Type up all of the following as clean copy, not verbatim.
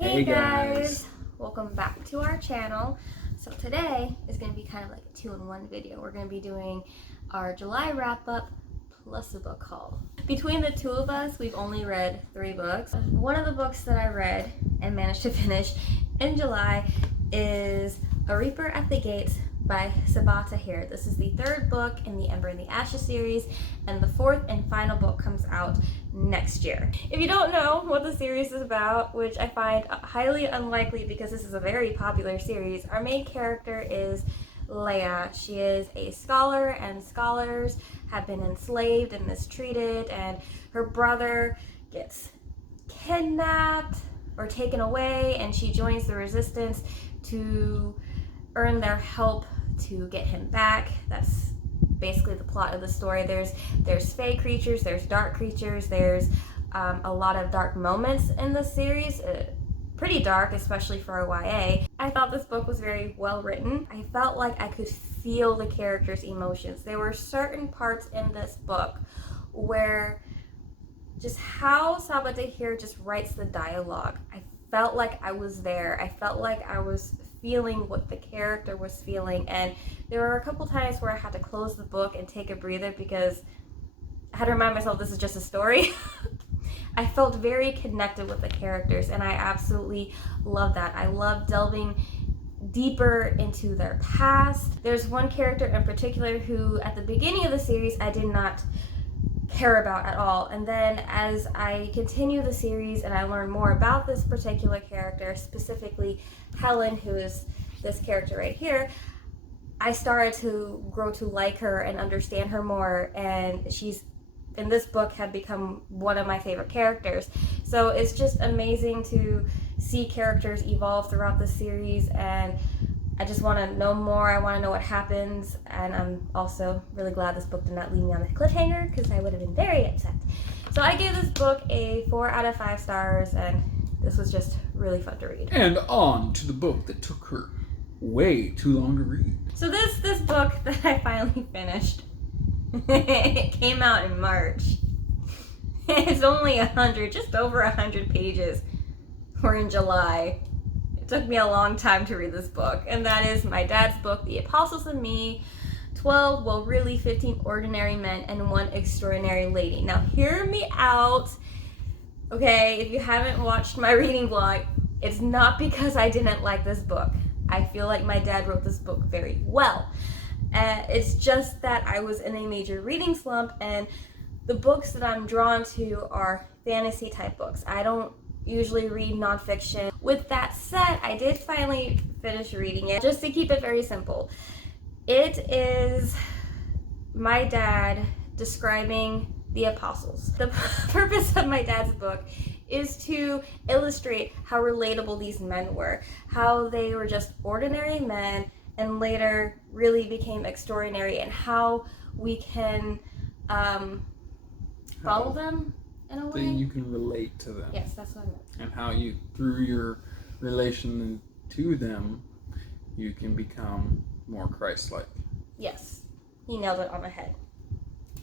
Hey guys! Welcome back to our channel. So today is going to be kind of like a 2-in-1 video. We're going to be doing our July wrap-up plus a book haul. Between the two of us, we've only read 3 books. One of the books that I read and managed to finish in July is A Reaper at the Gates by Sabaa Tahir. This is the 3rd book in the Ember and the Ashes series, and the 4th and final book comes out next year. If you don't know what the series is about, which I find highly unlikely because this is a very popular series, our main character is Leia. She is a scholar, and scholars have been enslaved and mistreated, and her brother gets kidnapped or taken away, and she joins the resistance to earn their help to get him back. That's basically the plot of the story. There's fey creatures, there's dark creatures, there's a lot of dark moments in the series. Pretty dark, especially for a YA. I thought this book was very well written. I felt like I could feel the characters' emotions. There were certain parts in this book where just how Sabaa Tahir just writes the dialogue, I felt like I was there. I felt like I was feeling what the character was feeling, and there were a couple times where I had to close the book and take a breather because I had to remind myself this is just a story. I felt very connected with the characters, and I absolutely love that. I love delving deeper into their past. There's one character in particular who at the beginning of the series I did not care about at all, and then as I continue the series and I learn more about this particular character, specifically Helen, who is this character right here, I started to grow to like her and understand her more, and she's in this book had become one of my favorite characters. So it's just amazing to see characters evolve throughout the series, and I just want to know more. I want to know what happens, and I'm also really glad this book did not leave me on a cliffhanger because I would have been very upset. So I gave this book a 4 out of 5 stars, and this was just really fun to read. And on to the book that took her way too long to read. So this book that I finally finished, it came out in March. It's only just over 100 pages. We're in July. It took me a long time to read this book, and that is my dad's book, The Apostles and Me, 12, well really 15 ordinary men and 1 extraordinary lady. Now hear me out, okay? If you haven't watched my reading vlog, it's not because I didn't like this book. I feel like my dad wrote this book very well. It's just that I was in a major reading slump, and the books that I'm drawn to are fantasy type books. I don't usually read nonfiction. With that said, I did finally finish reading it. Just to keep it very simple, it is my dad describing the apostles. The purpose of my dad's book is to illustrate how relatable these men were, how they were just ordinary men and later really became extraordinary, and how we can follow them in a way. That you can relate to them. Yes, that's what I meant. And how you, through your relation to them, you can become more Christ-like. Yes, he nailed it on the head.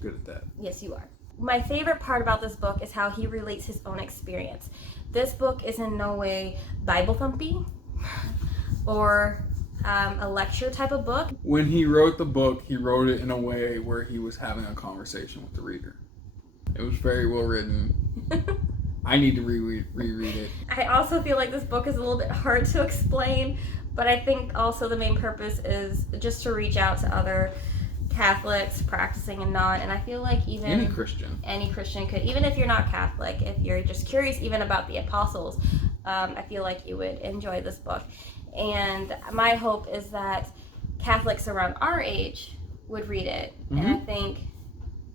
Good at that. Yes, you are. My favorite part about this book is how he relates his own experience. This book is in no way Bible thumpy or a lecture type of book. When he wrote the book, he wrote it in a way where he was having a conversation with the reader. It was very well written. I need to reread it. I also feel like this book is a little bit hard to explain, but I think also the main purpose is just to reach out to other Catholics, practicing and non, and I feel like even Any Christian could, even if you're not Catholic, if you're just curious even about the apostles, I feel like you would enjoy this book. And my hope is that Catholics around our age would read it, and I think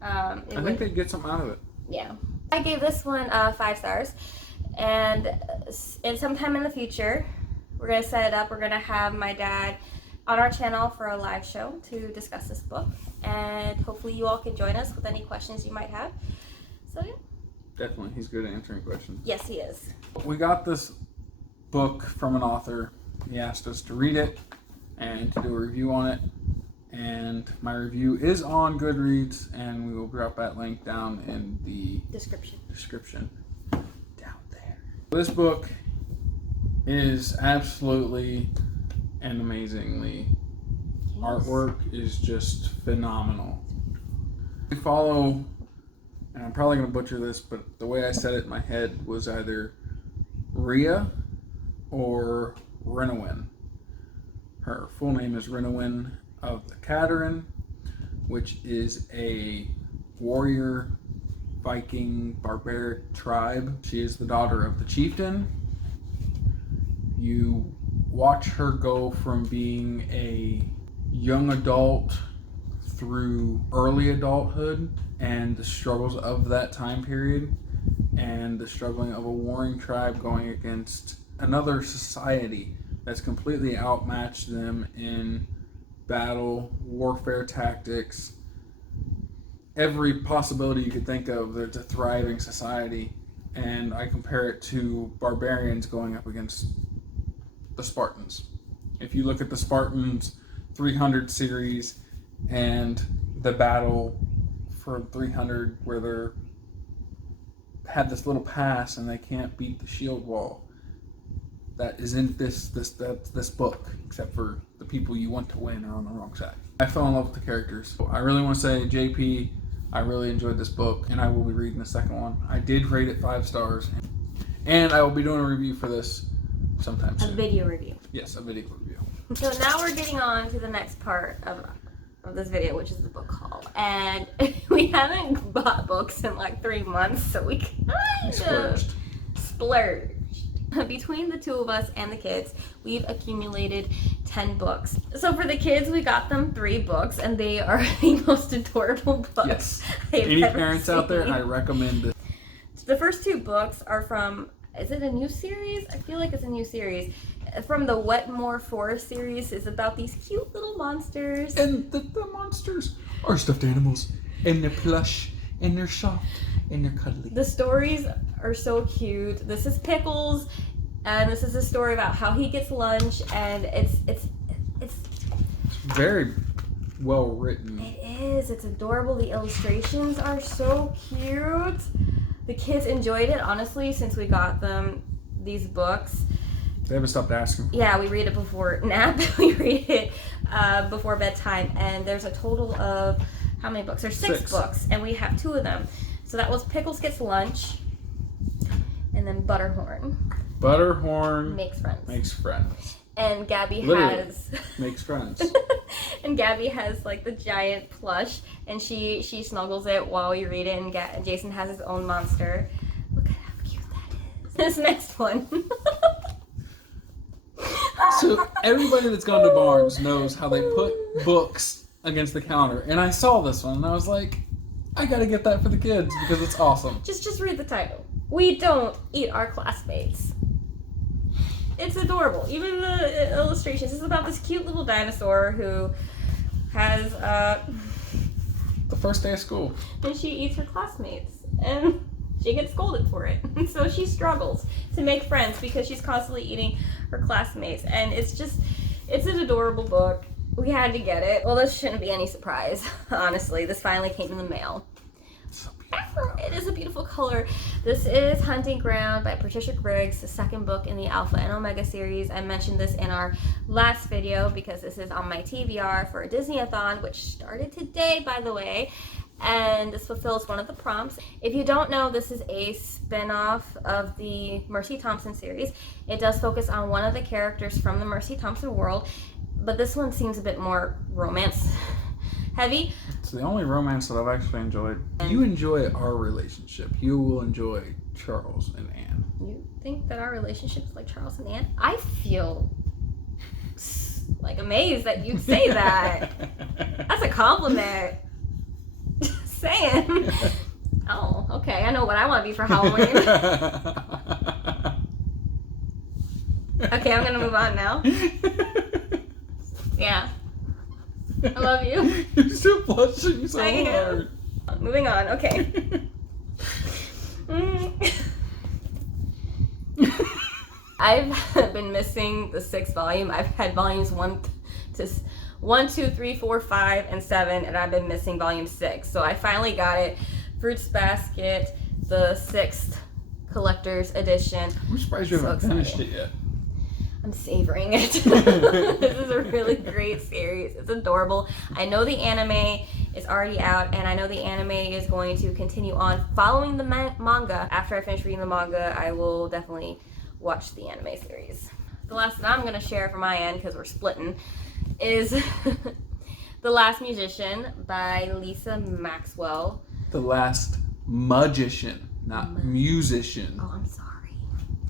I think they'd get something out of it. Yeah. I gave this one 5 stars, and sometime in the future, we're going to set it up. We're going to have my dad on our channel for a live show to discuss this book, and hopefully you all can join us with any questions you might have. So yeah. Definitely, he's good at answering questions. Yes, he is. We got this book from an author. He asked us to read it and to do a review on it. And my review is on Goodreads, and we will drop that link down in the Description. down there. This book It is absolutely and amazingly. Artwork is just phenomenal. We follow, and I'm probably going to butcher this, but the way I said it in my head was either Rhea or Rinowin. Her full name is Rinowin of the Cadarin, which is a warrior, Viking, barbaric tribe. She is the daughter of the chieftain. You watch her go from being a young adult through early adulthood and the struggles of that time period, and the struggling of a warring tribe going against another society that's completely outmatched them in battle, warfare tactics, every possibility you could think of. There's a thriving society, and I compare it to barbarians going up against the Spartans. If you look at the Spartans 300 series and the battle for 300 where they're had this little pass and they can't beat the shield wall, that is in this book, except for the people you want to win are on the wrong side. I fell in love with the characters. I really want to say, JP, I really enjoyed this book, and I will be reading the second one. I did rate it 5 stars, and I will be doing a review for this sometime soon. A video review. Yes, a video review. So now we're getting on to the next part of this video, which is the book haul. And we haven't bought books in like 3 months, so we kind of splurged. Between the two of us and the kids, we've accumulated 10 books. So for the kids, we got them 3 books, and they are the most adorable books. Yes. I've Any ever parents seen. out there, I recommend it. The first 2 books are from, is it a new series? I feel like it's a new series. From the Wetmore Forest series. Is about these cute little monsters. And the monsters are stuffed animals, and they're plush, and they're soft, and they're cuddly. The stories are so cute. This is Pickles, and this is a story about how he gets lunch, and it's very well written. It is. It's adorable. The illustrations are so cute. The kids enjoyed it, honestly, since we got them these books. They haven't stopped asking. Yeah, we read it before nap. We read it before bedtime, and there's a total of how many books? There's 6 books, and we have 2 of them. So that was Pickles Gets Lunch, and then Butterhorn. Butterhorn Makes friends. makes friends. And Gabby Literally. has Makes friends. and Gabby has like the giant plush, and she snuggles it while we read it, and Jason has his own monster. Look at how cute that is. This next one. So everybody that's gone to Barnes knows how they put books against the counter. And I saw this one and I was like, I gotta get that for the kids because it's awesome. Just read the title. We don't eat our classmates. It's adorable. Even the illustrations. It's about this cute little dinosaur who has The first day of school. and she eats her classmates, and she gets scolded for it. And so she struggles to make friends because she's constantly eating her classmates. And it's an adorable book. We had to get it. Well, this shouldn't be any surprise, honestly. This finally came in the mail. So beautiful. It is a beautiful color. This is Hunting Ground by Patricia Briggs, the second book in the Alpha and Omega series. I mentioned this in our last video because this is on my TBR for a Disney-a-thon, which started today, by the way. And this fulfills one of the prompts. If you don't know, this is a spin-off of the Mercy Thompson series. It does focus on one of the characters from the Mercy Thompson world, but this one seems a bit more romance heavy. It's the only romance that I've actually enjoyed. You enjoy our relationship. You will enjoy Charles and Anne. You think that our relationship is like Charles and Anne? I feel like amazed that you'd say that. That's a compliment. Just saying. Oh, okay. I know what I want to be for Halloween. Okay, I'm gonna move on now. Yeah. I love you. You're still blushing so I am. hard. Moving on. Okay. I've been missing the 6th volume. I've had volumes 1, 2, 3, 4, 5, and 7, and I've been missing volume 6. So I finally got it. Fruits Basket, the 6th collector's edition. I'm surprised you So haven't finished it exciting. yet. I'm savoring it. This is a really great series. It's adorable. I know the anime is already out, and I know the anime is going to continue on following the manga. After I finish reading the manga, I will definitely watch the anime series. The last that I'm going to share from my end, because we're splitting, is The Last Musician by Lisa Maxwell. The Last Magician, not musician. Oh, I'm sorry.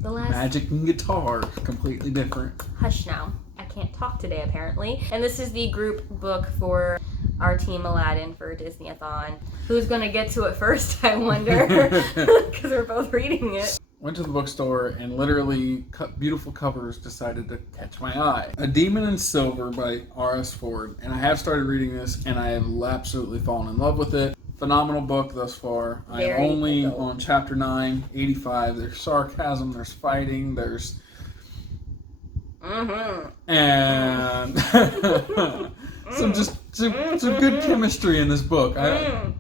The Last... Magic and guitar, completely different. Hush now. I can't talk today, apparently. And this is the group book for our Team Aladdin for Disney-a-thon. Who's going to get to it first, I wonder? Because we're both reading it. Went to the bookstore and literally beautiful covers decided to catch my eye. A Demon in Silver by R.S. Ford. And I have started reading this and I have absolutely fallen in love with it. Phenomenal book thus far. I'm only on chapter 9, 85. There's sarcasm, there's fighting, there's... And some good chemistry in this book. I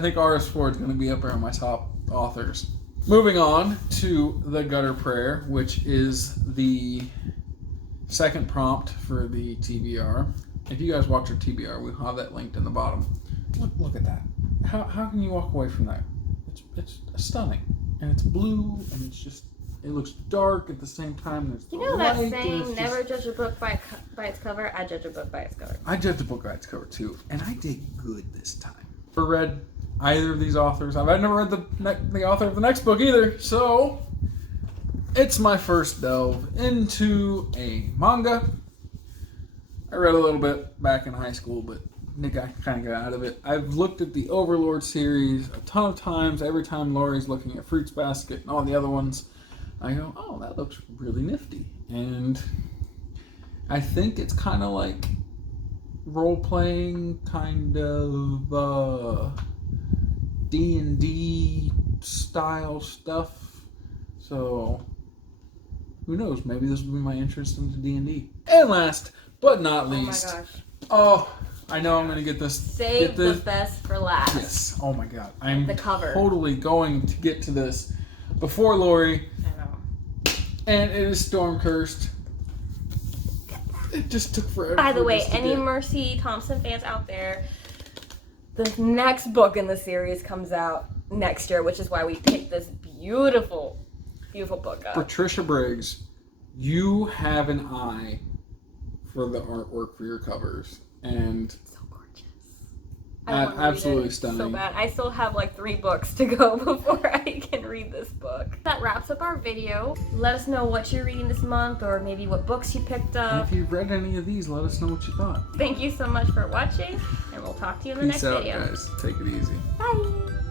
think R.S. Ford's going to be up there on my top authors. Moving on to The Gutter Prayer, which is the second prompt for the TBR. If you guys watch our TBR, we'll have that linked in the bottom. Look at that. How can you walk away from that? It's stunning. And it's blue, and it looks dark at the same time. There's you know light, that saying, never judge a book by its cover? I judge a book by its cover. I judge the book by its cover, too. And I did good this time. Never read either of these authors. I've never read the author of the next book either. So, it's my first delve into a manga. I read a little bit back in high school, but I kind of got out of it. I've looked at the Overlord series a ton of times. Every time Laurie's looking at Fruits Basket and all the other ones, I go, oh, that looks really nifty. And I think it's kind of like role-playing, kind of D&D style stuff. So, who knows? Maybe this will be my interest into D&D. And last but not least, oh my gosh. Oh, I know I'm going to get this. Save the best for last. Yes. Oh my god. I'm the cover. Totally going to get to this before Lori. I know. And it is Storm Cursed. It just took forever. By the way, any Mercy Thompson fans out there, the next book in the series comes out next year, which is why we picked this beautiful, beautiful book up. Patricia Briggs, you have an eye for the artwork for your covers. And so gorgeous. Absolutely stunning. So bad. I still have like 3 books to go before I can read this book. That wraps up our video. Let us know what you're reading this month, or maybe what books you picked up. And if you've read any of these, let us know what you thought. Thank you so much for watching, and we'll talk to you in the next video. Peace out, guys. Take it easy. Bye.